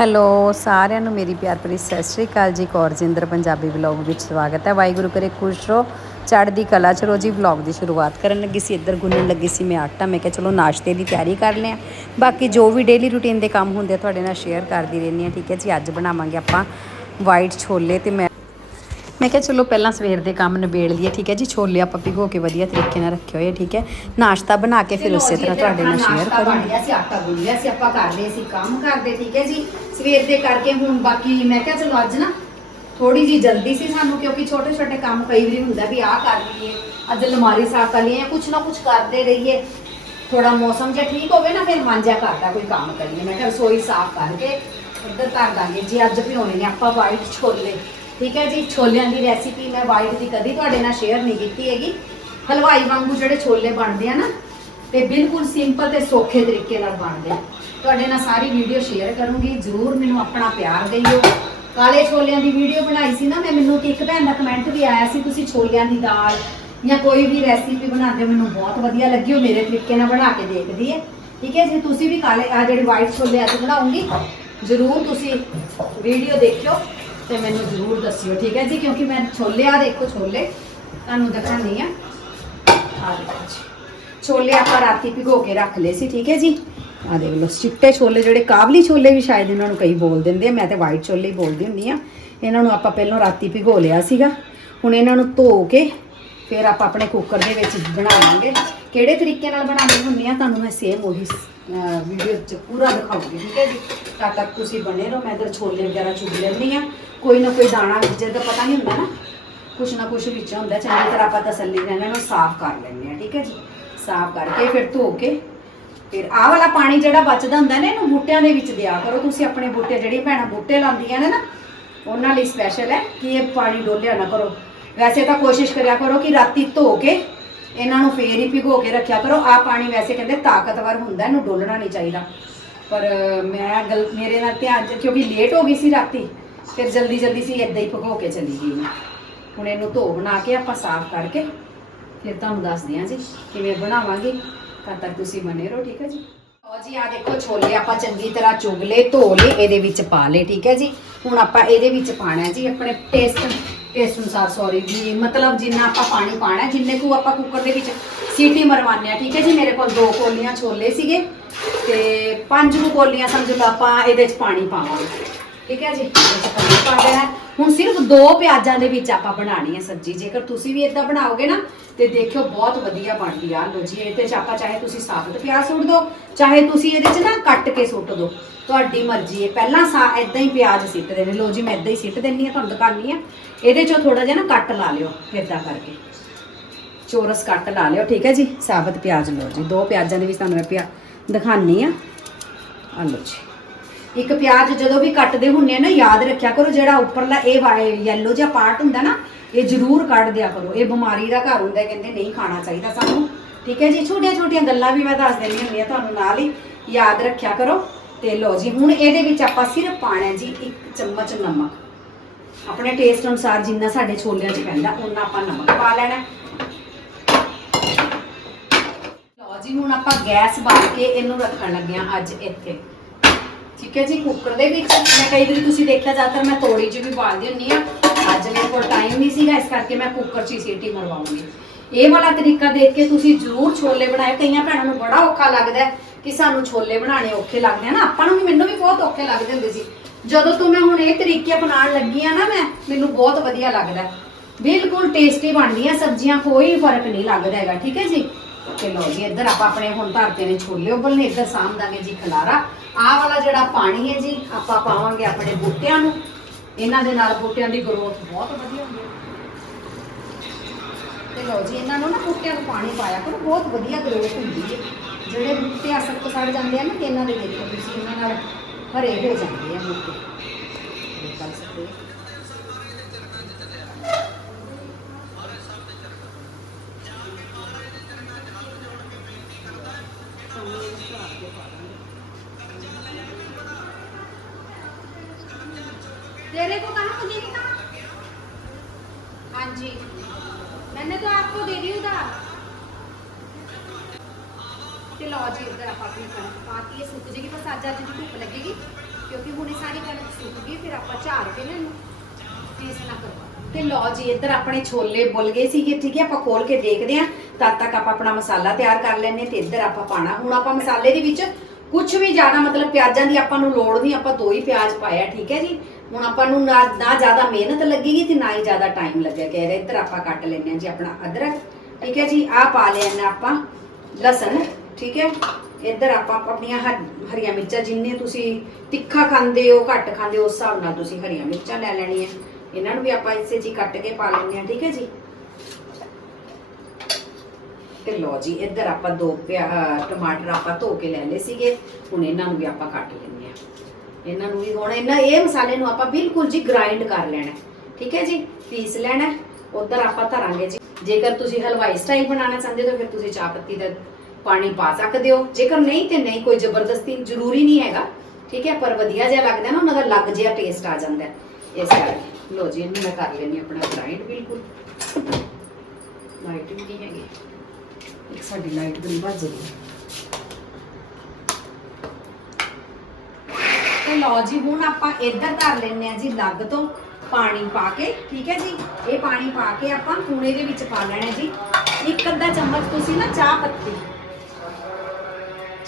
Hello, ਸਾਰਿਆਂ ਨੂੰ ਮੇਰੀ ਪਿਆਰ ਭਰੀ ਸਤਿ ਸ਼੍ਰੀ ਅਕਾਲ ਜੀ। ਕੌਰਜਿੰਦਰ ਪੰਜਾਬੀ ਵਲੌਗ ਵਿੱਚ ਸਵਾਗਤ ਹੈ। ਵਾਹਿਗੁਰੂ ਕਰੇ ਖੁਸ਼ ਰਹੋ, ਚੜ੍ਹਦੀ ਕਲਾ ਚ ਰਹੋ। ਜੀ, ਵਲੌਗ ਦੀ ਸ਼ੁਰੂਆਤ ਕਰਨ ਲੱਗੀ ਸੀ, ਇੱਧਰ ਗੁੰਨਣ ਲੱਗੀ ਸੀ ਮੈਂ ਆਟਾ। ਮੈਂ ਕਿਹਾ, ਚਲੋ, ਨਾਸ਼ਤੇ ਦੀ ਤਿਆਰੀ ਕਰ ਲਿਆ। ਬਾਕੀ ਜੋ ਵੀ ਡੇਲੀ ਰੂਟੀਨ ਦੇ ਕੰਮ ਹੁੰਦੇ ਆ, ਤੁਹਾਡੇ ਨਾਲ ਸ਼ੇਅਰ ਕਰਦੀ ਰਹਿੰਦੀ ਹਾਂ, ਠੀਕ ਹੈ ਜੀ? ਅੱਜ ਬਣਾਵਾਂਗੇ ਆਪਾਂ ਵਾਈਟ ਛੋਲੇ ਤੇ ਮੈਂ ਮੈਂ ਕਿਹਾ ਚਲੋ ਪਹਿਲਾਂ ਸਵੇਰ ਦੇ ਕੰਮ ਨਿਬੇੜ ਲਈਏ ਠੀਕ ਹੈ ਜੀ? ਛੋਲੇ ਆਪਾਂ ਭਿਗੋ ਕੇ ਵਧੀਆ ਤਰੀਕੇ ਨਾਲ ਰੱਖੇ ਹੋਏ ਠੀਕ ਹੈ? ਨਾਸ਼ਤਾ ਬਣਾ ਕੇ ਫਿਰ ਉਸੇ ਤਰ੍ਹਾਂ ਤੁਹਾਡੇ ਨਾਲ ਸ਼ੇਅਰ ਕਰੂੰਗੀ। ਲਿਆ ਸੀ ਆਟਾ ਗੁੰਨ ਲਿਆ ਸੀ ਆਪਾਂ ਕਰ ਲਏ ਸੀ ਕੰਮ ਕਰਦੇ ਠੀਕ ਹੈ ਜੀ? ਸਵੇਰ ਦੇ ਕਰਕੇ ਹੁਣ ਬਾਕੀ ਮੈਂ ਕਿਹਾ ਚਲੋ ਅੱਜ ਨਾ ਥੋੜੀ ਜੀ ਜਲਦੀ ਸੀ ਸਾਨੂੰ ਕਿਉਂਕਿ ਛੋਟੇ ਛੋਟੇ ਕੰਮ ਕਈ ਵਾਰੀ ਹੁੰਦਾ ਵੀ ਆਹ ਕਰ ਲਈਏ ਅੱਜ ਅਲਮਾਰੀ ਸਾਫ਼ ਕਰ ਲਈਏ ਕੁਛ ਨਾ ਕੁਛ ਕਰਦੇ ਰਹੀਏ। ਥੋੜਾ ਮੌਸਮ ਜੇ ਠੀਕ ਹੋਵੇ ਨਾ ਫਿਰ ਮਨ ਜਿਹਾ ਕਰਦਾ ਕੋਈ ਕੰਮ ਕਰੀਏ। ਮੈਂ ਕਿਹਾ ਰਸੋਈ ਸਾਫ਼ ਕਰਕੇ ਉੱਧਰ ਧਰ ਦਾਂਗੇ। ਜੀ ਅੱਜ ਭਿਉਣੇ ਨੇ ਆਪਾਂ ਵਾਈਟ ਛੋਲੇ। ਠੀਕ ਹੈ ਜੀ, ਛੋਲਿਆਂ ਦੀ ਰੈਸਿਪੀ ਮੈਂ ਵਾਈਟ ਦੀ ਕਦੀ ਤੁਹਾਡੇ ਨਾਲ ਸ਼ੇਅਰ ਨਹੀਂ ਕੀਤੀ ਹੈਗੀ। ਹਲਵਾਈ ਵਾਂਗੂ ਜਿਹੜੇ ਛੋਲੇ ਬਣਦੇ ਆ ਨਾ, ਤੇ ਬਿਲਕੁਲ ਸਿੰਪਲ ਤੇ ਸੌਖੇ ਤਰੀਕੇ ਨਾਲ ਬਣਦੇ ਆ। ਤੁਹਾਡੇ ਨਾਲ ਸਾਰੀ ਵੀਡੀਓ ਸ਼ੇਅਰ ਕਰੂੰਗੀ, ਜਰੂਰ ਮੈਨੂੰ ਆਪਣਾ ਪਿਆਰ ਦਿਓ। ਕਾਲੇ ਛੋਲਿਆਂ ਦੀ ਵੀਡੀਓ ਬਣਾਈ ਸੀ ਨਾ, ਮੈਂ, ਮੈਨੂੰ ਇੱਕ ਭੈਣ ਦਾ ਕਮੈਂਟ ਵੀ ਆਇਆ ਸੀ, ਤੁਸੀਂ ਛੋਲਿਆਂ ਦੀ ਦਾਲ ਜਾਂ ਕੋਈ ਵੀ ਰੈਸਿਪੀ ਬਣਾਉਂਦੇ ਹੋ, ਮੈਨੂੰ ਬਹੁਤ ਵਧੀਆ ਲੱਗੀ, ਉਹ ਮੇਰੇ ਤਰੀਕੇ ਨਾਲ ਬਣਾ ਕੇ ਦੇਖਦੀ ਹੈ। ਠੀਕ ਹੈ ਜੀ, ਤੁਸੀਂ ਵੀ ਕਾਲੇ ਆ ਜਿਹੜੇ ਵਾਈਟ ਛੋਲੇ ਅੱਜ ਬਣਾਉਂਗੀ, ਜਰੂਰ ਤੁਸੀਂ ਵੀਡੀਓ ਦੇਖਿਓ। ਤੇ ਮੈਨੂੰ ਜਰੂਰ ਦੱਸਿਓ, ਠੀਕ ਹੈ ਜੀ? ਕਿਉਂਕਿ ਮੈਂ ਛੋਲੇ ਆ ਦੇਖੋ ਛੋਲੇ ਤੁਹਾਨੂੰ ਦਿਖਾਣੀ ਆ। ਆ ਦੇਖੋ ਜੀ। ਛੋਲੇ ਆਪਾਂ ਰਾਤੀ ਭਿਗੋ ਕੇ ਰੱਖ ਲਏ ਸੀ, ਠੀਕ ਹੈ ਜੀ? ਆ ਦੇਖ ਲਓ, ਚਿੱਟੇ ਛੋਲੇ ਜਿਹੜੇ ਕਾਬਲੀ ਛੋਲੇ ਵੀ ਸ਼ਾਇਦ ਇਹਨਾਂ ਨੂੰ ਕਈ ਬੋਲ ਦਿੰਦੇ ਆ, ਮੈਂ ਤੇ ਵਾਈਟ ਛੋਲੇ ਹੀ ਬੋਲਦੀ ਹੁੰਦੀ ਆ। ਇਹਨਾਂ ਨੂੰ ਆਪਾਂ ਪਹਿਲਾਂ ਰਾਤੀ ਭਿਗੋ ਲਿਆ ਸੀਗਾ। ਹੁਣ ਇਹਨਾਂ ਨੂੰ ਧੋ ਕੇ ਫਿਰ ਆਪਾਂ ਆਪਣੇ ਕੁੱਕਰ ਦੇ ਵਿੱਚ ਬਣਾਵਾਂਗੇ। ਕਿਹੜੇ ਤਰੀਕੇ ਨਾਲ ਬਣਾਉਂਦੇ ਹੁੰਦੇ ਆ, ਤੁਹਾਨੂੰ ਮੈਂ ਸੇਮ ਉਹੀ ਵੀਡੀਓ 'ਚ ਪੂਰਾ ਦਿਖਾਉਂਗੀ, ਠੀਕ ਹੈ ਜੀ? ਤਦ ਤੱਕ ਤੁਸੀਂ ਬਣੇ ਰਹੋ, ਮੈਂ ਇਧਰ ਛੋਲੇ ਵਗੈਰਾ ਚੁਗ ਲੈਂਦੀ ਆ ਕੋਈ ਨਾ ਕੋਈ ਦਾਣਾ ਵਿੱਚ ਦਾ ਪਤਾ ਨਹੀਂ ਹੁੰਦਾ ਨਾ, ਕੁਛ ਨਾ ਕੁਛ ਵਿੱਚ ਹੁੰਦਾ, ਚੰਗੀ ਤਰ੍ਹਾਂ ਆਪਾਂ ਤਸੱਲੀ ਨਾਲ ਇਹਨਾਂ ਨੂੰ ਸਾਫ਼ ਕਰ ਲੈਂਦੇ ਆ ਠੀਕ ਹੈ ਜੀ? ਸਾਫ਼ ਕਰਕੇ ਫਿਰ ਧੋ ਕੇ, ਫਿਰ ਆਹ ਵਾਲਾ ਪਾਣੀ ਜਿਹੜਾ ਬਚਦਾ ਹੁੰਦਾ ਨਾ, ਇਹਨੂੰ ਬੂਟਿਆਂ ਦੇ ਵਿੱਚ ਦਿਆ ਕਰੋ। ਤੁਸੀਂ ਆਪਣੇ ਬੂਟੇ, ਜਿਹੜੀਆਂ ਭੈਣਾਂ ਬੂਟੇ ਲਾਉਂਦੀਆਂ ਨੇ ਨਾ, ਉਹਨਾਂ ਲਈ ਸਪੈਸ਼ਲ ਹੈ ਕਿ ਇਹ ਪਾਣੀ ਡੋਲਿਆ ਨਾ ਕਰੋ। ਵੈਸੇ ਤਾਂ ਕੋਸ਼ਿਸ਼ ਕਰਿਆ ਕਰੋ ਕਿ ਰਾਤੀ ਧੋ ਕੇ ਇਹਨਾਂ ਨੂੰ ਫੇਰ ਹੀ ਭਿਗੋ ਕੇ ਰੱਖਿਆ ਕਰੋ। ਆਹ ਪਾਣੀ ਵੈਸੇ ਕਹਿੰਦੇ ਤਾਕਤਵਰ ਹੁੰਦਾ, ਇਹਨੂੰ ਡੋਲਣਾ ਨਹੀਂ ਚਾਹੀਦਾ। ਪਰ ਮੈਂ ਗਲ ਮੇਰੇ ਨਾਲ ਧਿਆਨ ਚ ਕਿਉਂਕਿ ਲੇਟ ਹੋ ਗਈ ਸੀ ਰਾਤੀ, ਫਿਰ ਜਲਦੀ ਜਲਦੀ ਸੀ ਇਦਾਂ ਹੀ ਭਿਗੋ ਕੇ ਚਲੀ ਗਈ ਮੈਂ। ਹੁਣ ਇਹਨੂੰ ਧੋ ਬਣਾ ਕੇ ਆਪਾਂ ਸਾਫ਼ ਕਰਕੇ ਫਿਰ ਤੁਹਾਨੂੰ ਦੱਸਦੇ ਹਾਂ ਜੀ, ਕਿਵੇਂ ਬਣਾਵਾਂਗੇ। ਤਦ ਤੱਕ ਤੁਸੀਂ ਬਨੇ ਰਹੋ, ਠੀਕ ਹੈ ਜੀ? ਲਓ ਜੀ ਆ ਦੇਖੋ ਛੋਲੇ ਆਪਾਂ ਚੰਗੀ ਤਰ੍ਹਾਂ ਚੁਗ ਲਏ, ਧੋ ਲਏ, ਇਹਦੇ ਵਿੱਚ ਪਾ ਲਏ, ਠੀਕ ਹੈ ਜੀ? ਹੁਣ ਆਪਾਂ ਇਹਦੇ ਵਿੱਚ ਪਾਣਾ ਜੀ, ਆਪਣੇ ਟੇਸਟ ਟੇਸਟ ਅਨੁਸਾਰ ਸੌਰੀ ਵੀ ਮਤਲਬ ਜਿੰਨਾ ਆਪਾਂ ਪਾਣੀ ਪਾਣਾ, ਜਿੰਨੇ ਕੁ ਆਪਾਂ ਕੁੱਕਰ ਦੇ ਵਿੱਚ ਸੀਟੀ ਮਰਵਾਉਂਦੇ ਆ ਠੀਕ ਹੈ ਜੀ? ਮੇਰੇ ਕੋਲ ਦੋ ਕੋਲੀਆਂ ਛੋਲੇ ਸੀਗੇ ਤੇ ਪੰਜ ਕੁ ਕੋਲੀਆਂ ਸਮਝ ਲਓ ਆਪਾਂ ਇਹਦੇ 'ਚ ਪਾਣੀ ਪਾਵਾਂਗੇ, ਠੀਕ ਹੈ ਜੀ? ਪਾਣੀ ਪਾ ਦੇਣਾ ਹੁਣ ਸਿਰਫ ਦੋ ਪਿਆਜ਼ਾਂ ਦੇ ਵਿੱਚ ਆਪਾਂ ਬਣਾਣੀ ਹੈ ਸਬਜ਼ੀ, ਜੇਕਰ ਤੁਸੀਂ ਵੀ ਇਦਾਂ ਬਣਾਓਗੇ ਨਾ, ਤੇ ਦੇਖਿਓ ਬਹੁਤ ਵਧੀਆ ਬਣਦੀ ਆ। ਲੋ ਜੀ, ਇਹਦੇ 'ਚ ਆਪਾਂ ਚਾਹੇ ਤੁਸੀਂ ਸਾਬਤ ਪਿਆਜ਼ ਸੁੱਟ ਦਿਓ, ਚਾਹੇ ਤੁਸੀਂ ਇਹਦੇ 'ਚ ਨਾ ਕੱਟ ਕੇ ਸੁੱਟ ਦਿਓ। ਤੁਹਾਡੀ ਮਰਜ਼ੀ ਹੈ। ਪਹਿਲਾਂ ਸਾ ਇਦਾਂ ਹੀ ਪਿਆਜ਼ ਸਿੱਟਦੇ ਨੇ। ਲੋ ਜੀ, ਮੈਂ ਇਦਾਂ ਹੀ ਸਿੱਟ ਦਿੰਨੀ ਆ ਤੁਹਾਨੂੰ ਦਿਖਾਨੀ ਆ ਇਹਦੇ 'ਚੋਂ ਥੋੜਾ ਜਿਹਾ ਨਾ ਕੱਟ ਲਾ ਲਿਓ ਇਦਾਂ ਕਰਕੇ। ਚੋਰਸ ਕੱਟ ਲਾ ਲਿਓ, ਠੀਕ ਹੈ ਜੀ? ਸਾਬਤ ਪਿਆਜ਼ ਲਓ ਜੀ। ਦੋ ਪਿਆਜ਼ਾਂ ਦੇ ਵਿੱਚ ਤੁਹਾਨੂੰ ਮੈਂ ਪਿਆ ਦਿਖਾਨੀ ਆ ਆ ਲਓ ਜੀ। ਇੱਕ ਪਿਆਜ਼ ਜਦੋਂ ਵੀ ਕੱਟਦੇ ਹੁੰਨੇ ਆ ਨਾ, ਯਾਦ ਰੱਖਿਆ ਕਰੋ, ਜਿਹੜਾ ਉੱਪਰਲਾ ਇਹ ਯੈਲੋ ਜਿਹਾ ਪਾਰਟ ਹੁੰਦਾ ਨਾ, ਇਹ ਜ਼ਰੂਰ ਕੱਢ ਦਿਆ ਕਰੋ। ਇਹ ਬਿਮਾਰੀ ਦਾ ਘਰ ਹੁੰਦਾ ਕਹਿੰਦੇ ਨਹੀਂ ਖਾਣਾ ਚਾਹੀਦਾ ਸਾਨੂੰ। ਠੀਕ ਹੈ ਜੀ? ਛੋਟੀਆਂ ਛੋਟੀਆਂ ਗੱਲਾਂ ਵੀ ਮੈਂ ਦੱਸ ਦਿੰਦੀ ਹੁੰਦੀ ਆ ਤੁਹਾਨੂੰ ਨਾਲ ਹੀ। ਯਾਦ ਰੱਖਿਆ ਕਰੋ। ਤੇ ਲਓ ਜੀ, ਹੁਣ ਇਹਦੇ ਵਿੱਚ ਆਪਾਂ ਸਿਰਫ ਪਾਣਾ ਜੀ ਇੱਕ ਚਮਚ ਨਮਕ। ਆਪਣੇ ਟੇਸਟ ਅਨੁਸਾਰ ਜਿੰਨਾ ਸਾਡੇ ਛੋਲਿਆਂ 'ਚ ਪੈਂਦਾ ਉਹਨਾਂ ਆਪਾਂ ਨਮਕ ਪਾ ਲੈਣਾ। ਹੈ। ਲਓ ਜੀ, ਹੁਣ ਆਪਾਂ ਗੈਸ ਬਾਲ ਕੇ ਇਹਨੂੰ ਰੱਖਣ ਲੱਗੇ ਹਾਂ ਅੱਜ ਇੱਥੇ। ਠੀਕ ਹੈ ਜੀ ਕੁੱਕਰ ਦੇ ਵਿੱਚ। ਮੈਂ ਕਈ ਵਾਰੀ ਤੁਸੀਂ ਦੇਖਿਆ, ਜ਼ਿਆਦਾਤਰ ਮੈਂ ਤੋੜੀ 'ਚ ਵੀ ਬਾਲਦੀ ਹੁੰਨੀ ਆ ਅੱਜ ਮੇਰੇ ਕੋਲ ਟਾਈਮ ਨਹੀਂ ਸੀਗਾ, ਇਸ ਕਰਕੇ ਮੈਂ ਕੁੱਕਰ 'ਚ ਹੀ ਸੀਟੀ ਮਰਵਾਉਂਗੀ। ਇਹ ਵਾਲਾ ਤਰੀਕਾ ਦੇਖ ਕੇ ਤੁਸੀਂ ਜ਼ਰੂਰ ਛੋਲੇ ਬਣਾਏ। ਕਈਆਂ ਭੈਣਾਂ ਨੂੰ ਬੜਾ ਔਖਾ ਲੱਗਦਾ ਕਿ ਸਾਨੂੰ ਛੋਲੇ ਬਣਾਉਣੇ ਔਖੇ ਲੱਗਦੇ ਆ ਨਾ, ਆਪਾਂ ਨੂੰ ਵੀ, ਮੈਨੂੰ ਵੀ ਬਹੁਤ ਔਖੇ ਲੱਗਦੇ ਹੁੰਦੇ ਸੀ। ਜਦੋਂ ਤੋਂ ਮੈਂ ਹੁਣ ਇਹ ਤਰੀਕੇ ਅਪਣਾਉਣ ਲੱਗੀ ਆ ਨਾ ਮੈਂ, ਮੈਨੂੰ ਬਹੁਤ ਵਧੀਆ ਲੱਗਦਾ ਬਿਲਕੁਲ ਟੇਸਟੀ ਬਣਦੀਆਂ ਸਬਜ਼ੀਆਂ, ਕੋਈ ਫ਼ਰਕ ਨਹੀਂ ਲੱਗਦਾ ਹੈਗਾ, ਠੀਕ ਹੈ ਜੀ? ਤੇ ਲਓ ਜੀ, ਇੱਧਰ ਆਪਾਂ ਆਪਣੇ ਹੁਣ ਧਰਤੇ ਨੇ ਛੋਲੇ ਉਬਲਨੇ, ਇੱਧਰ ਸਾਂਭ ਦਾਂਗੇ ਜੀ ਖਲਾਰਾ। ਆਹ ਵਾਲਾ ਜਿਹੜਾ ਪਾਣੀ ਹੈ ਜੀ, ਆਪਾਂ ਪਾਵਾਂਗੇ ਆਪਣੇ ਬੂਟਿਆਂ ਨੂੰ। ਇਹਨਾਂ ਦੇ ਨਾਲ ਬੂਟਿਆਂ ਦੀ ਗਰੋਥ ਬਹੁਤ ਵਧੀਆ ਹੁੰਦੀ ਹੈ। ਤੇ ਲਓ ਜੀ, ਇਹਨਾਂ ਨੂੰ ਨਾ ਬੂਟਿਆਂ ਨੂੰ ਪਾਣੀ ਪਾਇਆ ਕਰੋ, ਬਹੁਤ ਵਧੀਆ ਗਰੋਥ ਹੁੰਦੀ ਹੈ। ਜਿਹੜੇ ਬੂਟੇ ਅਸਲ ਤੋਂ ਸੜ ਜਾਂਦੇ ਆ ਨਾ ਤੇ ਇਹਨਾਂ ਦੇ ਦੇਖੋ ਤੁਸੀਂ ਇਹਨਾਂ ਨਾਲ ਹਰੇ ਹੋ ਜਾਂਦੇ ਆ ਬੂਟੇ ਇਹ ਕਰ ਸਕਦੇ ਹੋ। तेरे को कहा मुझे नहीं कहा हाँ जी मैंने तो आपको दे दी उधार ਤੇ ਲਓ ਜੀ ਇੱਧਰ ਆਪਾਂ ਆਪਣੀ ਕਣਕ ਪਾਤੀ ਹੈ ਸੁੱਕ ਜੇਗੀ, ਬਸ ਅੱਜ ਅੱਜ ਦੀ ਧੁੱਪ ਲੱਗੇਗੀ, ਕਿਉਂਕਿ ਹੁਣ ਇਹ ਸਾਰੀ ਕਣਕ ਸੁੱਕ ਗਈ, ਫਿਰ ਆਪਾਂ ਝਾੜ ਕੇ ਨਾ ਇਹਨੂੰ ਪੀਸ ਨਾ ਕਰਵਾ ਤੇ ਲਓ ਜੀ, ਇੱਧਰ ਆਪਣੇ ਛੋਲੇ ਬੁੱਲ ਗਏ ਸੀਗੇ, ਠੀਕ ਹੈ, ਆਪਾਂ ਖੋਲ ਕੇ ਦੇਖਦੇ ਆਂ ਤਦ ਤੱਕ ਆਪਾਂ ਆਪਣਾ ਮਸਾਲਾ ਤਿਆਰ ਕਰ ਲੈਣੇ ਤੇ ਇੱਧਰ ਆਪਾਂ ਪਾਣਾ ਹੁਣ ਆਪਾਂ ਮਸਾਲੇ ਦੇ ਵਿੱਚ ਕੁਝ ਵੀ ਜ਼ਿਆਦਾ ਮਤਲਬ ਪਿਆਜ਼ਾਂ ਦੀ ਆਪਾਂ ਨੂੰ ਲੋੜ ਨਹੀਂ, ਆਪਾਂ ਦੋ ਹੀ ਪਿਆਜ਼ ਪਾਇਆ, ਠੀਕ ਹੈ ਜੀ। ਹੁਣ ਆਪਾਂ ਨੂੰ ਨਾ ਨਾ ਜ਼ਿਆਦਾ ਮਿਹਨਤ ਲੱਗੇਗੀ ਤੇ ਨਾ ਹੀ ਜ਼ਿਆਦਾ ਟਾਈਮ ਲੱਗੇਗਾ ਇਹਦੇ ਇੱਧਰ ਆਪਾਂ ਕੱਟ ਲੈਣੇ ਆ ਜੀ ਆਪਣਾ ਅਦਰਕ, ਠੀਕ ਹੈ ਜੀ, ਆਹ ਪਾ ਲੈਣਾ ਆਪਾਂ ਲਸਣ। ਠੀਕ ਹੈ? ਇੱਧਰ ਆਪਾਂ ਆਪਣੀਆਂ ਹਰੀਆਂ ਮਿਰਚਾਂ ਜਿੰਨੇ ਤੁਸੀਂ ਤਿੱਖਾ ਖਾਂਦੇ ਹੋ, ਘੱਟ ਖਾਂਦੇ ਹੋ, ਉਸ ਹਿਸਾਬ ਨਾਲ ਤੁਸੀਂ ਹਰੀਆਂ ਮਿਰਚਾਂ ਲੈ ਲੈਣੀਆਂ। ਇਹਨਾਂ ਨੂੰ ਵੀ ਆਪਾਂ ਇਸੇ ਜੀ ਕੱਟ ਕੇ ਪਾ ਲੈਣੇ ਆ ਠੀਕ ਹੈ ਜੀ? ਤੇ ਲਓ ਜੀ, ਇੱਧਰ ਆਪਾਂ ਦੋ ਪਿਆ- ਟਮਾਟਰ ਆਪਾਂ ਧੋ ਕੇ ਲੈ ਲਏ ਸੀਗੇ। ਹੁਣ ਇਹਨਾਂ ਨੂੰ ਵੀ ਆਪਾਂ ਕੱਟ ਲੈਣੇ ਆ ਇਹਨਾਂ ਨੂੰ ਵੀ ਹੁਣ ਇਹਨਾਂ, ਇਹ ਮਸਾਲੇ ਨੂੰ ਆਪਾਂ ਬਿਲਕੁਲ ਜੀ ਗ੍ਰਾਈਂਡ ਕਰ ਲੈਣਾ ਠੀਕ ਹੈ ਜੀ? ਪੀਸ ਲੈਣਾ ਉਧਰ ਆਪਾਂ ਧਰਾਂਗੇ ਜੀ। ਜੇਕਰ ਤੁਸੀਂ ਹਲਵਾਈ ਸਟਾਈਲ ਬਣਾਉਣਾ ਚਾਹੁੰਦੇ ਹੋ, ਤਾਂ ਫਿਰ ਤੁਸੀਂ ਚਾਹ ਪੱਤੀ ਦਾ ਪਾਣੀ ਪਾ ਸਕਦੇ ਹੋ। ਜੇਕਰ ਨਹੀਂ ਤੇ ਨਹੀਂ, ਕੋਈ ਜ਼ਬਰਦਸਤੀ ਜ਼ਰੂਰੀ ਨਹੀਂ ਹੈਗਾ। ਠੀਕ ਹੈ, ਪਰ ਵਧੀਆ ਜਿਹਾ ਲੱਗਦਾ ਨਾ, ਉਹਨਾਂ ਦਾ ਲੱਗ ਜਿਹਾ ਟੇਸਟ ਆ ਜਾਂਦਾ ਇਸ ਕਰਕੇ। ਲੋ ਜੀ, ਇਹਨੂੰ ਮੈਂ ਕਰ ਲੈਣੀ ਆਪਣਾ ਗ੍ਰਾਈਂਡ ਬਿਲਕੁਲ। ਲਾਈਟ ਵੀ ਨਹੀਂ ਹੈਗੀ। ਇੱਕ ਸਾਡੀ ਲਾਈਟ ਬੜੀ ਵੱਜ ਰਹੀ ਤੇ ਲਓ ਜੀ, ਹੁਣ ਆਪਾਂ ਇੱਧਰ ਕਰ ਲੈਣੇ ਆ ਜੀ, ਲੱਗ ਤੋਂ ਪਾਣੀ ਪਾ ਕੇ। ਠੀਕ ਹੈ ਜੀ, ਇਹ ਪਾਣੀ ਪਾ ਕੇ ਆਪਾਂ ਹੁਣ ਦੇ ਵਿੱਚ ਪਾ ਲੈਣਾ ਜੀ। ਇੱਕ ਅੱਧਾ ਚਮਚ ਤੁਸੀਂ ਨਾ ਚਾਹ ਪੱਤੀ।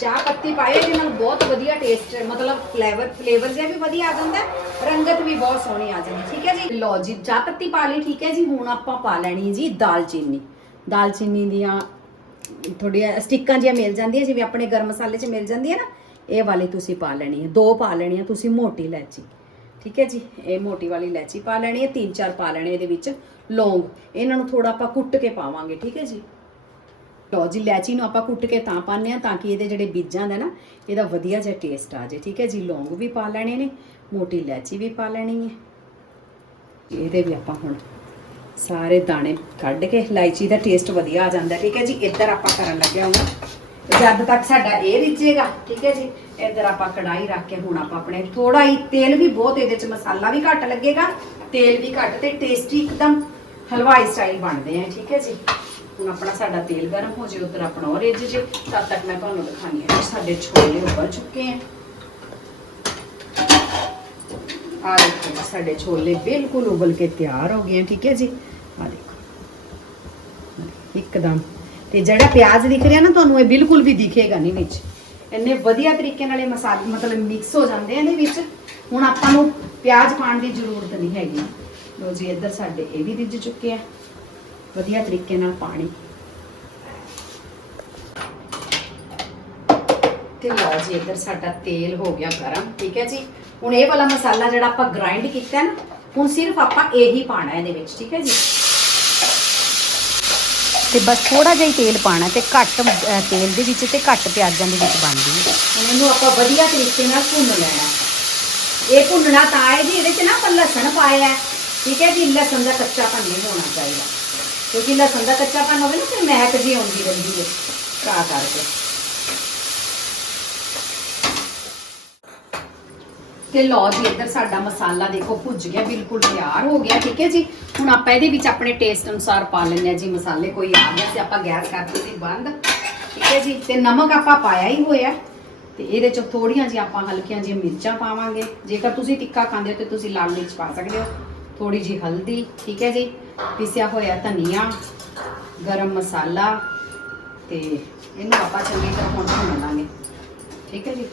ਚਾਹ ਪੱਤੀ ਪਾਏ ਜਿਹਨਾਂ ਨੂੰ ਬਹੁਤ ਵਧੀਆ ਟੇਸਟ ਮਤਲਬ ਫਲੇਵਰ ਫਲੇਵਰ ਜਿਹਾ ਵੀ ਵਧੀਆ ਆ ਜਾਂਦਾ ਰੰਗਤ ਵੀ ਬਹੁਤ ਸੋਹਣੀ ਆ ਜਾਂਦੀ ਠੀਕ ਹੈ ਜੀ? ਲਓ ਜੀ, ਚਾਹ ਪੱਤੀ ਪਾ ਲਈ, ਠੀਕ ਹੈ ਜੀ? ਹੁਣ ਆਪਾਂ ਪਾ ਲੈਣੀ ਜੀ ਦਾਲਚੀਨੀ। ਦਾਲਚੀਨੀ ਦੀਆਂ ਥੋੜੀਆਂ ਸਟਿੱਕਾਂ ਜਿਹੀਆਂ ਮਿਲ ਜਾਂਦੀਆਂ, ਜਿਵੇਂ ਆਪਣੇ ਗਰਮ ਮਸਾਲੇ 'ਚ ਮਿਲ ਜਾਂਦੀਆਂ ਨਾ, ਇਹ ਵਾਲੀ ਤੁਸੀਂ ਪਾ ਲੈਣੀ ਹੈ। ਦੋ ਪਾ ਲੈਣੀ ਹੈ ਤੁਸੀਂ ਮੋਟੀ ਇਲਾਇਚੀ। ਠੀਕ ਹੈ ਜੀ? ਇਹ ਮੋਟੀ ਵਾਲੀ ਇਲਾਇਚੀ ਪਾ ਲੈਣੀ ਹੈ, ਤਿੰਨ ਚਾਰ ਪਾ ਲੈਣੇ ਇਹਦੇ ਵਿੱਚ। ਲੌਂਗ, ਇਹਨਾਂ ਨੂੰ ਥੋੜਾ ਆਪਾਂ ਕੁੱਟ ਕੇ ਪਾਵਾਂਗੇ। ਠੀਕ ਹੈ ਜੀ? ਲਓ ਜੀ ਇਲਾਇਚੀ ਨੂੰ ਆਪਾਂ ਕੁੱਟ ਕੇ ਤਾਂ ਪਾਉਂਦੇ ਆ ਤਾਂ ਕਿ ਇਹਦੇ ਜਿਹੜੇ ਬੀਜਾਂ ਦਾ ਨਾ, ਇਹਦਾ ਵਧੀਆ ਜਿਹਾ ਟੇਸਟ ਆ ਜਾਏ, ਠੀਕ ਹੈ ਜੀ? ਲੌਂਗ ਵੀ ਪਾ ਲੈਣੇ ਨੇ, ਮੋਟੀ ਇਲਾਇਚੀ ਵੀ ਪਾ ਲੈਣੀ ਹੈ। ਇਹਦੇ ਵੀ ਆਪਾਂ ਹੁਣ ਸਾਰੇ ਦਾਣੇ ਕੱਢ ਕੇ ਇਲਾਇਚੀ ਦਾ ਟੇਸਟ ਵਧੀਆ ਆ ਜਾਂਦਾ, ਠੀਕ ਹੈ ਜੀ? ਇੱਧਰ ਆਪਾਂ ਕਰਨ ਲੱਗਿਆ ਹੁਣ। ਜਦ ਤੱਕ ਸਾਡਾ ਇਹ ਰਿੱਝੇਗਾ, ਠੀਕ ਹੈ ਜੀ? ਇੱਧਰ ਆਪਾਂ ਕੜਾਈ ਰੱਖ ਕੇ ਹੁਣ ਆਪਾਂ ਆਪਣੇ ਥੋੜਾ ਹੀ ਤੇਲ ਵੀ ਬਹੁਤ ਇਹਦੇ ਚ ਮਸਾਲਾ ਵੀ ਘੱਟ ਲੱਗੇਗਾ, ਤੇਲ ਵੀ ਘੱਟ ਤੇ ਟੇਸਟੀ ਇੱਕਦਮ ਹਲਵਾਈ ਸਟਾਈਲ ਬਣਦੇ ਆ, ਠੀਕ ਹੈ ਜੀ? ਹੁਣ ਆਪਣਾ ਸਾਡਾ ਤੇਲ ਗਰਮ ਹੋ ਜੇ ਉੱਧਰ ਆਪਣਾ ਉਹ ਰਿੱਝ ਜੇ ਤਦ ਤੱਕ ਮੈਂ ਤੁਹਾਨੂੰ ਦਿਖਾਣੀ ਹੈ ਸਾਡੇ ਛੋਲੇ ਉੱਬਲ ਚੁੱਕੇ ਆ। ਆ ਦੇਖੋ ਸਾਡੇ ਛੋਲੇ ਬਿਲਕੁਲ ਉਬਲ ਕੇ ਤਿਆਰ ਹੋ ਗਏ ਠੀਕ ਹੈ ਜੀ? ਆ ਦੇਖੋ। ਇੱਕਦਮ। ਤੇ ਜਿਹੜਾ ਪਿਆਜ਼ ਦਿਖ ਰਿਹਾ ਨਾ, ਤੁਹਾਨੂੰ ਇਹ ਬਿਲਕੁਲ ਵੀ ਦਿਖੇਗਾ ਨਹੀਂ ਵਿੱਚ। ਇੰਨੇ ਵਧੀਆ ਤਰੀਕੇ ਨਾਲ ਇਹ ਮਸਾਲੇ, ਮਤਲਬ ਮਿਕਸ ਹੋ ਜਾਂਦੇ ਆ ਇਹਦੇ ਵਿੱਚ। ਹੁਣ ਆਪਾਂ ਨੂੰ ਪਿਆਜ਼ ਪਾਉਣ ਦੀ ਜ਼ਰੂਰਤ ਨਹੀਂ ਹੈਗੀ। ਲੋ ਜੀ, ਇੱਧਰ ਸਾਡੇ ਇਹ ਵੀ ਰਿੱਝ ਚੁੱਕੇ ਆ। ਵਧੀਆ ਤਰੀਕੇ ਨਾਲ ਪਾਣੀ। ਤੇ ਲਓ ਜੀ, ਇੱਧਰ ਸਾਡਾ ਤੇਲ ਹੋ ਗਿਆ ਗਰਮ, ਠੀਕ ਹੈ ਜੀ? ਹੁਣ ਇਹ ਵਾਲਾ ਮਸਾਲਾ ਜਿਹੜਾ ਆਪਾਂ ਗ੍ਰਾਈਂਡ ਕੀਤਾ ਨਾ, ਹੁਣ ਸਿਰਫ ਆਪਾਂ ਇਹੀ ਪਾਣਾ ਇਹਦੇ ਵਿੱਚ, ਠੀਕ ਹੈ ਜੀ? ਤੇ ਬਸ ਥੋੜਾ ਜਿਹਾ ਹੀ ਤੇਲ ਪਾਣਾ ਤੇ ਘੱਟ ਤੇਲ ਦੇ ਵਿੱਚ ਤੇ ਘੱਟ ਪਿਆਜ਼ਾਂ ਦੇ ਵਿੱਚ ਬਣਦੀ ਹੈ ਹੁਣ ਇਹਨੂੰ ਆਪਾਂ ਵਧੀਆ ਤਰੀਕੇ ਨਾਲ ਭੁੰਨ ਲੈਣਾ। ਇਹ ਭੁੰਨਣਾ ਤਾਂ ਹੈ ਜੀ, ਇਹਦੇ 'ਚ ਨਾ ਆਪਾਂ ਲਸਣ ਪਾਇਆ ਠੀਕ ਹੈ ਜੀ? ਲਸਣ ਦਾ ਕੱਚਾ ਤਾਂ ਨਹੀਂ ਹੋਣਾ ਚਾਹੀਦਾ। ਕਿਉਂਕਿ ਲਸਣ ਦਾ ਕੱਚਾਪਨ ਹੋਵੇ ਨਾ, ਫਿਰ ਮਹਿਕ ਜੀ ਆਉਂਦੀ ਰਹਿੰਦੀ ਹੈ ਤਾਂ ਕਰਕੇ। ਤੇ ਲਓ ਜੀ, ਇੱਧਰ ਸਾਡਾ ਮਸਾਲਾ ਦੇਖੋ ਭੁੱਜ ਗਿਆ, ਬਿਲਕੁਲ ਤਿਆਰ ਹੋ ਗਿਆ, ਠੀਕ ਹੈ ਜੀ। ਹੁਣ ਆਪਾਂ ਇਹਦੇ ਵਿੱਚ ਆਪਣੇ ਟੇਸਟ ਅਨੁਸਾਰ ਪਾ ਲੈਂਦੇ ਆ ਜੀ, ਮਸਾਲੇ ਕੋਈ ਆ ਗਿਆ ਸੀ ਆਪਾਂ ਗੈਸ ਕਰਤੀ ਸੀ ਬੰਦ, ਠੀਕ ਹੈ ਜੀ। ਤੇ ਨਮਕ ਆਪਾਂ ਪਾਇਆ ਹੀ ਹੋਇਆ, ਤੇ ਇਹਦੇ ਚ ਥੋੜੀਆਂ ਜੀ ਆਪਾਂ ਹਲਕੀਆਂ ਜਿਹੀਆਂ ਮਿਰਚਾਂ ਪਾਵਾਂਗੇ। ਜੇਕਰ ਤੁਸੀਂ ਤਿੱਖਾ ਖਾਂਦੇ ਹੋ ਤੇ ਤੁਸੀਂ ਲਾਲ ਮਿਰਚ ਪਾ ਸਕਦੇ ਹੋ। ਥੋੜੀ ਜੀ ਹਲਦੀ, ਠੀਕ ਹੈ ਜੀ? ਪਿਸਿਆ ਹੋਇਆ ਧਨੀਆ, ਗਰਮ ਮਸਾਲਾ ਤੇ ਇਹਨੂੰ ਆਪਾਂ ਚੰਗੀ ਤਰ੍ਹਾਂ ਹੁਣ ਭੁੰਨ ਲਾਂਗੇ। ਠੀਕ ਹੈ ਜੀ?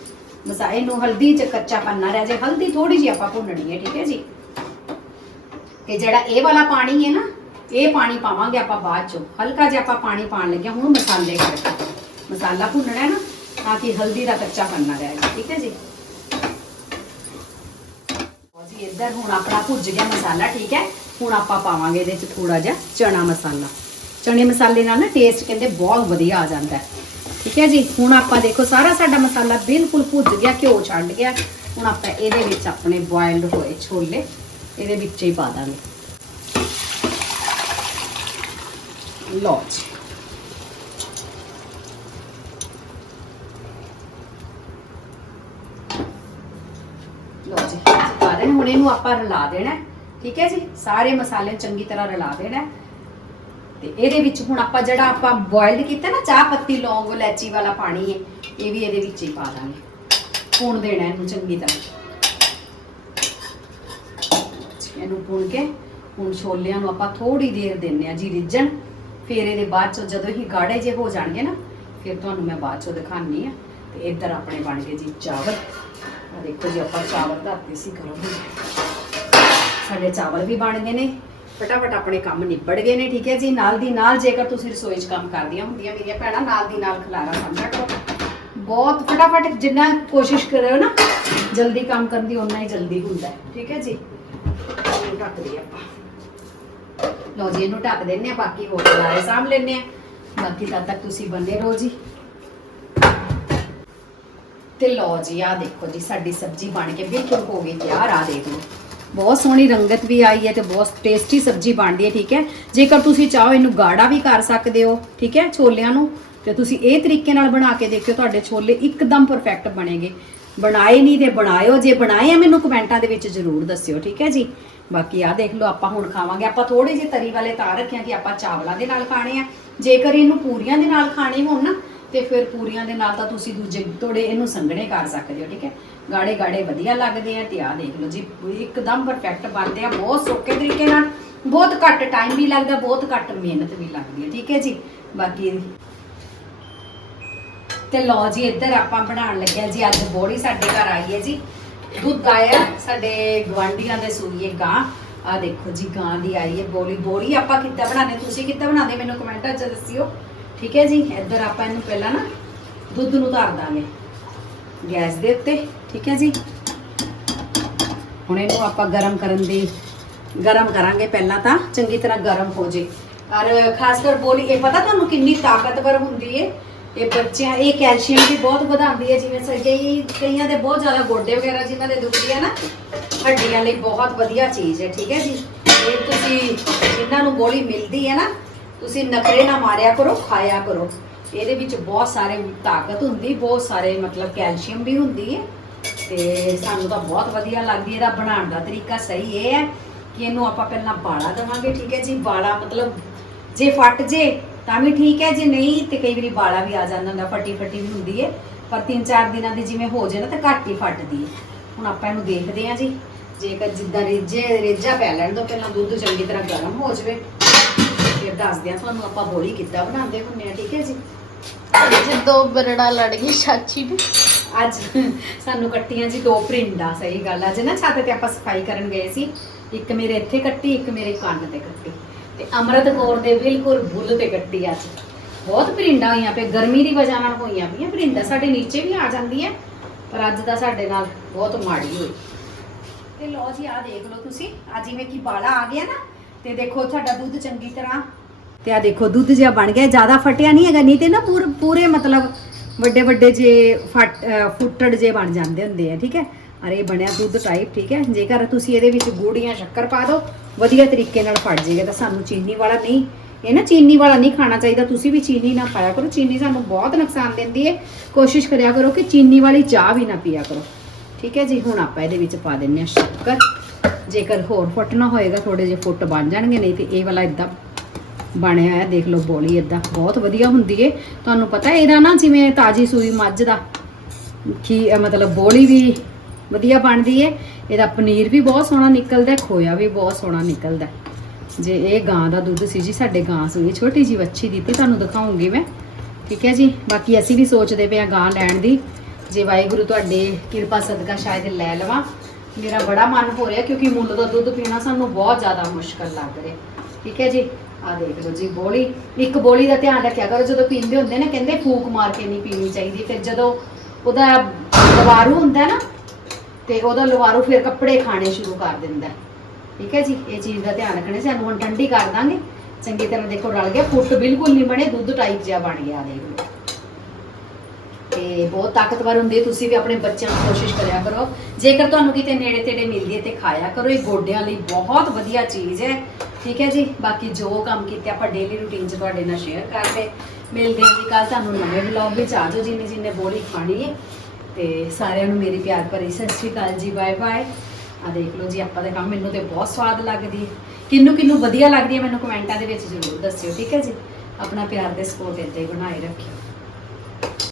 ਮਸਾ, ਇਹਨੂੰ ਹਲਦੀ ਚ ਕੱਚਾ ਪੰਨਾ ਰਹਿ ਜੇ ਹਲਦੀ ਥੋੜੀ ਜੀ ਆਪਾਂ ਭੁੰਨਣੀ ਹੈ, ਠੀਕ ਹੈ ਜੀ? ਤੇ ਜਿਹੜਾ ਇਹ ਵਾਲਾ ਪਾਣੀ ਹੈ ਨਾ, ਇਹ ਪਾਣੀ ਪਾਵਾਂਗੇ ਆਪਾਂ ਬਾਅਦ ਚੋਂ। ਹਲਕਾ ਜਿਹਾ ਆਪਾਂ ਪਾਣੀ ਪਾਣ ਲੱਗਿਆ ਹੁਣ ਮਸਾਲੇ ਕਰਕੇ। ਮਸਾਲਾ ਭੁੰਨਣਾ ਹੈ ਨਾ, ਤਾਂ ਕਿ ਹਲਦੀ ਦਾ ਕੱਚਾ ਪੰਨਾ ਰਹਿ ਜਾਏ। ਠੀਕ ਹੈ ਜੀ? ਇੱਧਰ ਹੁਣ ਆਪਣਾ ਭੁੱਜ ਗਿਆ ਮਸਾਲਾ, ਠੀਕ ਹੈ? ਹੁਣ ਆਪਾਂ ਪਾਵਾਂਗੇ ਇਹਦੇ ਚ ਥੋੜਾ ਜਿਹਾ ਚਨਾ ਮਸਾਲਾ। ਚਣੇ ਮਸਾਲੇ ਨਾਲ ਨਾ ਟੇਸਟ ਕਹਿੰਦੇ ਬਹੁਤ ਵਧੀਆ ਆ ਜਾਂਦਾ ਹੈ। ਠੀਕ ਹੈ ਜੀ? ਹੁਣ ਆਪਾਂ ਦੇਖੋ, ਸਾਰਾ ਸਾਡਾ ਮਸਾਲਾ ਬਿਲਕੁਲ ਭੁੱਜ ਗਿਆ, ਘਿਓ ਛੱਡ ਗਿਆ। ਹੁਣ ਆਪਾਂ ਇਹਦੇ ਵਿੱਚ ਆਪਣੇ ਬੋਇਲਡ ਹੋਏ ਛੋਲੇ, ਇਹਦੇ ਵਿੱਚ ਹੀ ਪਾ ਦਾਂਗੇ। ਲਓ ਜੀ ਲਓ ਜੀ ਪਾ ਦੇਣ ਹੁਣ ਇਹਨੂੰ ਆਪਾਂ ਰਲਾ ਦੇਣਾ ਠੀਕ ਹੈ ਜੀ? ਸਾਰੇ ਮਸਾਲੇ ਚੰਗੀ ਤਰ੍ਹਾਂ ਰਲਾ ਦੇਣਾ ਤੇ ਇਹਦੇ ਵਿੱਚ ਹੁਣ ਆਪਾਂ ਜਿਹੜਾ ਆਪਾਂ ਬੋਇਲਡ ਕੀਤਾ ਨਾ ਚਾਹ ਪੱਤੀ, ਲੌਂਗ ਇਲਾਚੀ ਵਾਲਾ ਪਾਣੀ ਹੈ, ਇਹ ਵੀ ਇਹਦੇ ਵਿੱਚ ਹੀ ਪਾ ਦਾਂਗੇ। ਭੁੰਨ ਦੇਣਾ ਇਹਨੂੰ ਚੰਗੀ ਤਰ੍ਹਾਂ। ਇਹਨੂੰ ਭੁੰਨ ਕੇ ਹੁਣ ਛੋਲਿਆਂ ਨੂੰ ਆਪਾਂ ਥੋੜੀ ਦੇਰ ਦਿੰਨੇ ਆ ਜੀ ਰਿੱਝਣ। ਫਿਰ ਇਹਦੇ ਬਾਅਦ ਚ ਜਦੋਂ ਹੀ ਗਾੜੇ ਜੇ ਹੋ ਜਾਣਗੇ ਨਾ, ਫਿਰ ਤੁਹਾਨੂੰ ਮੈਂ ਬਾਅਦ ਚ ਦਿਖਾਣੀ ਆ ਤੇ ਇੱਧਰ ਆਪਣੇ ਬਣ ਗਏ ਜੀ ਚਾਵਲ। ਆ ਦੇਖੋ ਜੀ, ਆਪਾਂ ਚਾਵਲ ਧਰਤੇ ਸੀ ਗਰਮ ਹੋ ਗਏ ਸਾਡੇ ਚਾਵਲ ਵੀ ਬਣ ਗਏ ਨੇ। ਫਟਾਫਟ ਆਪਣੇ ਕੰਮ ਨਿਬੜ ਗਏ ਨੇ, ਠੀਕ ਹੈ ਜੀ? ਨਾਲ ਦੀ ਨਾਲ ਜੇਕਰ ਤੁਸੀਂ ਰਸੋਈ 'ਚ ਕੰਮ ਕਰਦੀਆਂ ਹੁੰਦੀਆਂ, ਮੇਰੀਆਂ ਭੈਣਾਂ, ਨਾਲ ਦੀ ਨਾਲ ਖਲਾਰਾ ਸਾਂਝਾ ਕਰੋ। ਬਹੁਤ ਫਟਾਫਟ ਜਿੰਨਾ ਕੋਸ਼ਿਸ਼ ਕਰਿਓ ਨਾ, ਜਲਦੀ ਕੰਮ ਕਰਨ ਦੀ ਓਨਾ ਹੀ ਜਲਦੀ ਹੁੰਦਾ ਹੈ, ਠੀਕ ਹੈ ਜੀ? ਇਹਨੂੰ ਢੱਕ ਦਈਏ ਆਪਾਂ। ਲਓ ਜੀ, ਇਹਨੂੰ ਢੱਕ ਦਿੰਨੇ ਆ ਬਾਕੀ ਹੋਰ ਖਲਾਰੇ ਸਾਂਭ ਲੈਣੇ ਆ ਬਾਕੀ ਤਦ ਤੱਕ ਤੁਸੀਂ ਬੰਨੇ ਰਹੋ ਜੀ। ਤੇ ਲਓ ਜੀ ਆ ਦੇਖੋ ਜੀ, ਸਾਡੀ ਸਬਜ਼ੀ ਬਣ ਕੇ ਬਿਲਕੁਲ ਹੋ ਗਈ ਤਿਆਰ ਆ ਦੇਖ ਲਓ। ਬਹੁਤ ਸੋਹਣੀ ਰੰਗਤ ਵੀ ਆਈ ਹੈ ਤੇ ਬਹੁਤ ਟੇਸਟੀ ਸਬਜ਼ੀ ਬਣਦੀ ਹੈ, ਠੀਕ ਹੈ? ਜੇਕਰ ਤੁਸੀਂ ਚਾਹੋ ਇਹਨੂੰ ਗਾੜਾ ਵੀ ਕਰ ਸਕਦੇ ਹੋ, ਠੀਕ ਹੈ, ਛੋਲਿਆਂ ਨੂੰ, ਤੇ ਤੁਸੀਂ ਇਹ ਤਰੀਕੇ ਨਾਲ ਬਣਾ ਕੇ ਦੇਖਿਓ, ਤੁਹਾਡੇ ਛੋਲੇ ਇੱਕਦਮ ਪਰਫੈਕਟ ਬਣੇਗੇ। ਬਣਾਏ ਨਹੀਂ ਤੇ ਬਣਾਇਓ, ਜੇ ਬਣਾਏ ਆ, ਮੈਨੂੰ ਕਮੈਂਟਾਂ ਦੇ ਵਿੱਚ ਜ਼ਰੂਰ ਦੱਸਿਓ, ਠੀਕ ਹੈ ਜੀ? ਬਾਕੀ ਆ ਦੇਖ ਲਓ, ਆਪਾਂ ਹੁਣ ਖਾਵਾਂਗੇ। ਆਪਾਂ ਥੋੜੇ ਜਿਹੇ ਤਰੀ ਵਾਲੇ ਤਾਂ ਰੱਖਿਆ ਕਿ ਆਪਾਂ ਚਾਵਲਾਂ ਦੇ ਨਾਲ ਖਾਣੇ ਆ। ਜੇਕਰ ਇਹਨੂੰ ਪੂਰੀਆਂ ਦੇ ਨਾਲ ਖਾਣੇ ਹੋਣ ਨਾ ਤੇ ਫਿਰ ਪੂਰੀਆਂ ਦੇ ਨਾਲ ਤਾਂ ਤੁਸੀਂ ਦੂਜੇ ਥੋੜੇ ਇਹਨੂੰ ਸੰਘਣੇ ਕਰ ਸਕਦੇ ਹੋ, ਠੀਕ ਹੈ? ਗਾੜੇ ਗਾੜੇ ਵਧੀਆ ਲੱਗਦੇ ਆ ਤੇ ਆ ਦੇਖ ਲਓ ਜੀ, ਇੱਕਦਮ ਪਰਫੈਕਟ ਬਣਦੇ ਆ, ਬਹੁਤ ਸੌਖੇ ਤਰੀਕੇ ਨਾਲ, ਬਹੁਤ ਘੱਟ ਟਾਈਮ ਵੀ ਲੱਗਦਾ, ਬਹੁਤ ਘੱਟ ਮਿਹਨਤ ਵੀ ਲੱਗਦੀ ਹੈ, ਠੀਕ ਹੈ ਜੀ? ਬਾਕੀ ਤੇ ਲਓ ਜੀ, ਇੱਧਰ ਆਪਾਂ ਬਣਾਉਣ ਲੱਗਿਆ ਜੀ, ਅੱਜ ਬੋੜੀ ਸਾਡੇ ਘਰ ਆਈ ਹੈ ਜੀ। ਦੁੱਧ ਆਇਆ ਸਾਡੇ ਗਵਾਂਢੀਆਂ ਦੇ ਸੂਈਏ ਗਾਂ। ਆ ਦੇਖੋ ਜੀ, ਗਾਂ ਦੀ ਆਈ ਹੈ ਬੋਲੀ ਬੋੜੀ ਆਪਾਂ ਕਿੱਦਾਂ ਬਣਾਉਂਦੇ, ਤੁਸੀਂ ਕਿੱਦਾਂ ਬਣਾਉਂਦੇ? ਮੈਨੂੰ ਕਮੈਂਟਾਂ 'ਚ ਦੱਸਿਓ। ਠੀਕ ਹੈ ਜੀ, ਇੱਧਰ ਆਪਾਂ ਇਹਨੂੰ ਪਹਿਲਾਂ ਨਾ ਦੁੱਧ ਨੂੰ ਧਾਰ ਦਾਂਗੇ। ਗੈਸ ਦੇ ਉੱਤੇ, ਠੀਕ ਹੈ ਜੀ। ਹੁਣ ਇਹਨੂੰ ਆਪਾਂ ਗਰਮ ਕਰਨ ਦੀ, ਗਰਮ ਕਰਾਂਗੇ ਪਹਿਲਾਂ ਤਾਂ, ਚੰਗੀ ਤਰ੍ਹਾਂ ਗਰਮ ਹੋ ਜੇ। ਔਰ ਖਾਸ ਕਰ ਬੋਲੀ, ਇਹ ਪਤਾ ਤੁਹਾਨੂੰ ਕਿੰਨੀ ਤਾਕਤਵਰ ਹੁੰਦੀ ਹੈ ਇਹ ਬੱਚਿਆਂ, ਇਹ ਕੈਲਸ਼ੀਅਮ ਵੀ ਬਹੁਤ ਵਧਾਉਂਦੀ ਹੈ ਜਿਵੇਂ ਸ- ਕਈਆਂ ਦੇ ਬਹੁਤ ਜ਼ਿਆਦਾ ਗੋਡੇ ਵਗੈਰਾ ਜਿਨ੍ਹਾਂ ਦੇ ਦੁਖਦੀ ਹੈ ਨਾ, ਹੱਡੀਆਂ ਲਈ ਬਹੁਤ ਵਧੀਆ ਚੀਜ਼ ਹੈ ਠੀਕ ਹੈ ਜੀ। ਇਹ ਤੁਸੀਂ ਜਿਨ੍ਹਾਂ ਨੂੰ ਗੋਲੀ ਮਿਲਦੀ ਹੈ ਨਾ ਤੁਸੀਂ ਨਖਰੇ ਨਾ ਮਾਰਿਆ ਕਰੋ, ਖਾਇਆ ਕਰੋ। ਇਹਦੇ ਵਿੱਚ ਬਹੁਤ ਸਾਰੇ ਤਾਕਤ ਹੁੰਦੀ, ਬਹੁਤ ਸਾਰੇ ਮਤਲਬ ਕੈਲਸ਼ੀਅਮ ਵੀ ਹੁੰਦੀ ਹੈ। ਤੇ ਸਾਨੂੰ ਤਾਂ ਬਹੁਤ ਵਧੀਆ ਲੱਗਦੀ ਇਹਦਾ ਬਣਾਉਣ ਦਾ ਤਰੀਕਾ ਸਹੀ ਇਹ ਹੈ ਕਿ ਇਹਨੂੰ ਆਪਾਂ ਪਹਿਲਾਂ ਬਾਲਾ ਦੇਵਾਂਗੇ, ਠੀਕ ਹੈ ਜੀ? ਬਾਲਾ ਮਤਲਬ ਜੇ ਫਟ ਜੇ, ਤਾਂ ਵੀ ਠੀਕ ਹੈ, ਜੇ ਨਹੀਂ, ਤੇ ਕਈ ਵਾਰੀ ਬਾਲਾ ਵੀ ਆ ਜਾਂਦਾ ਹੁੰਦਾ ਫੱਟੀ ਫੱਟੀ ਵੀ ਹੁੰਦੀ ਹੈ। ਪਰ 3-4 ਦਿਨਾਂ ਦੀ ਜਿਵੇਂ ਹੋ ਜੇ ਨਾ, ਤਾਂ ਘੱਟ ਹੀ ਫਟਦੀ ਹੈ। ਹੁਣ ਆਪਾਂ ਇਹਨੂੰ ਦੇਖਦੇ ਹਾਂ ਜੀ। ਜੇਕਰ ਜਿੱਦਾਂ ਰਿੱਝੇ ਰਿੱਝਾ ਪੈ ਲੈਣ ਤੋਂ ਪਹਿਲਾਂ ਦੁੱਧ ਚੰਗੀ ਤਰ੍ਹਾਂ ਗਰਮ ਹੋ ਜਾਵੇ। ਫਿਰ ਦੱਸਦੇ ਹਾਂ ਤੁਹਾਨੂੰ ਆਪਾਂ ਬੋਲੀ ਕਿੱਦਾਂ ਬਣਾਉਂਦੇ ਹੁੰਦੇ ਆ ਠੀਕ ਹੈ ਜੀ? ਅੱਜ ਦੋ ਬਰੜਾ ਲੜ ਗਈ ਚਾਚੀ ਨੂੰ ਅੱਜ ਸਾਨੂੰ ਕੱਟੀਆਂ ਜੀ ਦੋ ਪ੍ਰਿੰਡਾਂ ਸਹੀ ਗੱਲ ਆ। ਅੱਜ ਨਾ ਛੱਤ ਤੇ ਆਪਾਂ ਸਫ਼ਾਈ ਕਰਨ ਗਏ ਸੀ। ਇੱਕ ਮੇਰੇ ਇੱਥੇ ਕੱਟੀ ਇੱਕ ਮੇਰੇ ਕੰਨ ਤੇ ਕੱਟੀ। ਤੇ ਅਮਰਤ ਕੌਰ ਦੇ ਬਿਲਕੁਲ ਬੁੱਲ ਤੇ ਕੱਟੀ ਅੱਜ। ਬਹੁਤ ਪ੍ਰਿੰਡਾਂ ਹੋਈਆਂ ਪਏ ਗਰਮੀ ਦੀ ਵਜ੍ਹਾ ਨਾਲ ਹੋਈਆਂ ਪਈਆਂ ਪ੍ਰਿੰਡਾਂ ਸਾਡੇ ਨੀਚੇ ਵੀ ਆ ਜਾਂਦੀਆਂ ਪਰ ਅੱਜ ਦਾ ਸਾਡੇ ਨਾਲ ਬਹੁਤ ਮਾੜੀ ਹੋਈ। ਤੇ ਲਓ ਜੀ ਆ ਦੇਖ ਲਓ ਤੁਸੀਂ। ਆ ਜਿਵੇਂ ਕਿ ਬਾਲਾ ਆ ਗਿਆ ਨਾ ਤੇ ਦੇਖੋ ਸਾਡਾ ਦੁੱਧ ਚੰਗੀ ਤਰ੍ਹਾਂ ਤੇ ਆ ਦੇਖੋ ਦੁੱਧ ਜਿਹਾ ਬਣ ਗਿਆ, ਜ਼ਿਆਦਾ ਫਟਿਆ ਨਹੀਂ ਹੈਗਾ, ਨਹੀਂ ਤੇ ਨਾ ਪੂਰੇ ਪੂਰੇ ਮਤਲਬ ਵੱਡੇ ਵੱਡੇ ਜੇ ਫਟ, ਅਹ ਫੁੱਟੜ ਜੇ ਬਣ ਜਾਂਦੇ ਹੁੰਦੇ ਆ, ਠੀਕ ਹੈ? ਅਰੇ ਬਣਿਆ ਦੁੱਧ ਟਾਈਪ ਠੀਕ ਹੈ? ਜੇਕਰ ਤੁਸੀਂ ਇਹਦੇ ਵਿੱਚ ਗੁੜ ਜਾਂ ਸ਼ੱਕਰ ਪਾ ਦਿਓ, ਵਧੀਆ ਤਰੀਕੇ ਨਾਲ ਫਟ ਜਾਏਗਾ, ਤਾਂ ਸਾਨੂੰ ਚੀਨੀ ਵਾਲਾ ਨਹੀਂ, ਇਹ ਨਾ ਚੀਨੀ ਵਾਲਾ ਨਹੀਂ ਖਾਣਾ ਚਾਹੀਦਾ, ਤੁਸੀਂ ਵੀ ਚੀਨੀ ਨਾ ਪਾਇਆ ਕਰੋ, ਚੀਨੀ ਸਾਨੂੰ ਬਹੁਤ ਨੁਕਸਾਨ ਦਿੰਦੀ ਹੈ ਕੋਸ਼ਿਸ਼ ਕਰਿਆ ਕਰੋ ਕਿ ਚੀਨੀ ਵਾਲੀ ਚਾਹ ਵੀ ਨਾ ਪੀਆ ਕਰੋ, ਠੀਕ ਹੈ ਜੀ? ਹੁਣ ਆਪਾਂ ਇਹਦੇ ਵਿੱਚ ਪਾ ਦਿੰਨੇ ਆ ਸ਼ੱਕਰ। ਜੇਕਰ ਹੋਰ ਫੁੱਟਣਾ ਹੋਏਗਾ ਥੋੜੇ ਜਿਹੇ ਫੁੱਟ ਬਣ ਜਾਣਗੇ, ਨਹੀਂ ਤੇ ਇਹ ਵਾਲਾ ਇਦਾਂ ਬਣਿਆ ਹੋਇਆ, ਦੇਖ ਲਓ ਬੋਲੀ ਇਦਾਂ ਬਹੁਤ ਵਧੀਆ ਹੁੰਦੀ ਏ। ਤੁਹਾਨੂੰ ਪਤਾ ਇਹਦਾ ਨਾ ਜਿਵੇਂ ਤਾਜੀ ਸੂਈ ਮੱਝ ਦਾ, ਕੀ ਮਤਲਬ ਬੋਲੀ ਵੀ ਵਧੀਆ ਬਣਦੀ ਏ। ਇਹਦਾ ਪਨੀਰ ਵੀ ਬਹੁਤ ਸੋਹਣਾ ਨਿਕਲਦਾ ਖੋਇਆ ਵੀ ਬਹੁਤ ਸੋਹਣਾ ਨਿਕਲਦਾ ਜੇ ਇਹ ਗਾਂ ਦਾ ਦੁੱਧ ਸੀ ਜੀ, ਸਾਡੇ ਗਾਂ ਸੂਈ ਛੋਟੀ ਜੀ ਵੱਛੀ ਦਿੱਤੀ ਤੁਹਾਨੂੰ ਦਿਖਾਉਂਗੀ ਮੈਂ। ਠੀਕ ਹੈ ਜੀ? ਬਾਕੀ ਅਸੀਂ ਵੀ ਸੋਚਦੇ ਪਏ ਆ ਗਾਂ ਲੈਣ ਦੀ। ਜੇ ਵਾਹਿਗੁਰੂ ਤੁਹਾਡੇ ਕਿਰਪਾ ਸਦਕਾ ਸ਼ਾਇਦ ਲੈ ਲਵਾਂ। ਮੇਰਾ ਬੜਾ ਮਨ ਹੋ ਰਿਹਾ ਕਿਉਂਕਿ ਮੁੱਲ ਦਾ ਦੁੱਧ ਪੀਣਾ ਸਾਨੂੰ ਬਹੁਤ ਜ਼ਿਆਦਾ ਮੁਸ਼ਕਲ ਲੱਗ ਰਿਹਾ। ਠੀਕ ਹੈ ਜੀ? ਆ ਦੇਖ ਲਓ ਜੀ ਬੋਲੀ। ਇੱਕ ਬੋਲੀ ਦਾ ਧਿਆਨ ਰੱਖਿਆ ਕਰੋ, ਜਦੋਂ ਪੀਂਦੇ ਹੁੰਦੇ ਨੇ ਕਹਿੰਦੇ ਫੂਕ ਮਾਰ ਕੇ ਨਹੀਂ ਪੀਣੀ ਚਾਹੀਦੀ। ਫਿਰ ਜਦੋਂ ਉਹਦਾ ਲਵਾਰੂ ਹੁੰਦਾ ਨਾ, ਤੇ ਉਹਦਾ ਲਵਾਰੂ ਫਿਰ ਕੱਪੜੇ ਖਾਣੇ ਸ਼ੁਰੂ ਕਰ ਦਿੰਦਾ। ਠੀਕ ਹੈ ਜੀ? ਇਹ ਚੀਜ਼ ਦਾ ਧਿਆਨ ਰੱਖਣਾ। ਸਾਨੂੰ ਹੁਣ ਠੰਡੀ ਕਰ ਦਾਂਗੇ। ਚੰਗੀ ਤਰ੍ਹਾਂ ਦੇਖੋ ਰਲ ਗਿਆ। ਫੁੱਟ ਬਿਲਕੁਲ ਨਹੀਂ ਬਣੇ, ਦੁੱਧ ਟਾਈਪ ਜਿਹਾ ਬਣ ਗਿਆ, ਦੇਖ ਲਓ। ਤੇ ਬਹੁਤ ਤਾਕਤਵਰ ਹੁੰਦੀ ਹੈ। ਤੁਸੀਂ ਵੀ ਆਪਣੇ ਬੱਚਿਆਂ ਨੂੰ ਕੋਸ਼ਿਸ਼ ਕਰਿਆ ਕਰੋ। ਜੇਕਰ ਤੁਹਾਨੂੰ ਕਿਤੇ ਨੇੜੇ ਤੇੜੇ ਮਿਲਦੀ ਹੈ ਤੇ ਖਾਇਆ ਕਰੋ। ਇਹ ਗੋਡਿਆਂ ਲਈ ਬਹੁਤ ਵਧੀਆ ਚੀਜ਼ ਹੈ। ਠੀਕ ਹੈ ਜੀ? ਬਾਕੀ ਜੋ ਕੰਮ ਕੀਤੇ ਆਪਾਂ ਡੇਲੀ ਰੂਟੀਨ 'ਚ ਤੁਹਾਡੇ ਨਾਲ ਸ਼ੇਅਰ ਕਰਦੇ ਮਿਲਦੇ ਹਾਂ ਜੀ। ਕੱਲ ਤੁਹਾਨੂੰ ਨਵੇਂ ਵਲੌਗ ਵਿੱਚ ਆ ਜਾਓ। ਜਿੰਨੇ ਜਿੰਨੇ ਬੋਲੀ ਖਾਣੀ ਹੈ। ਤੇ ਸਾਰਿਆਂ ਨੂੰ ਮੇਰੀ ਪਿਆਰ ਭਰੀ ਸਤਿ ਸ਼੍ਰੀ ਅਕਾਲ ਜੀ। ਬਾਏ ਬਾਏ ਆ ਦੇਖ ਲਓ ਜੀ, ਆਪਾਂ ਦਾ ਕੰਮ ਮੈਨੂੰ ਤੇ ਬਹੁਤ ਸਵਾਦ ਲੱਗਦੀ ਹੈ। ਕਿੰਨੂੰ ਕਿੰਨੂੰ ਵਧੀਆ ਲੱਗਦੀ ਹੈ ਮੈਨੂੰ ਕਮੈਂਟਾਂ ਦੇ ਵਿੱਚ ਜ਼ਰੂਰ ਦੱਸਿਓ। ਠੀਕ ਹੈ ਜੀ? ਆਪਣਾ ਪਿਆਰ ਦੇ ਸਪੋਰਟ ਇੱਦਾਂ ਹੀ ਬਣਾਏ ਰੱਖਿਓ।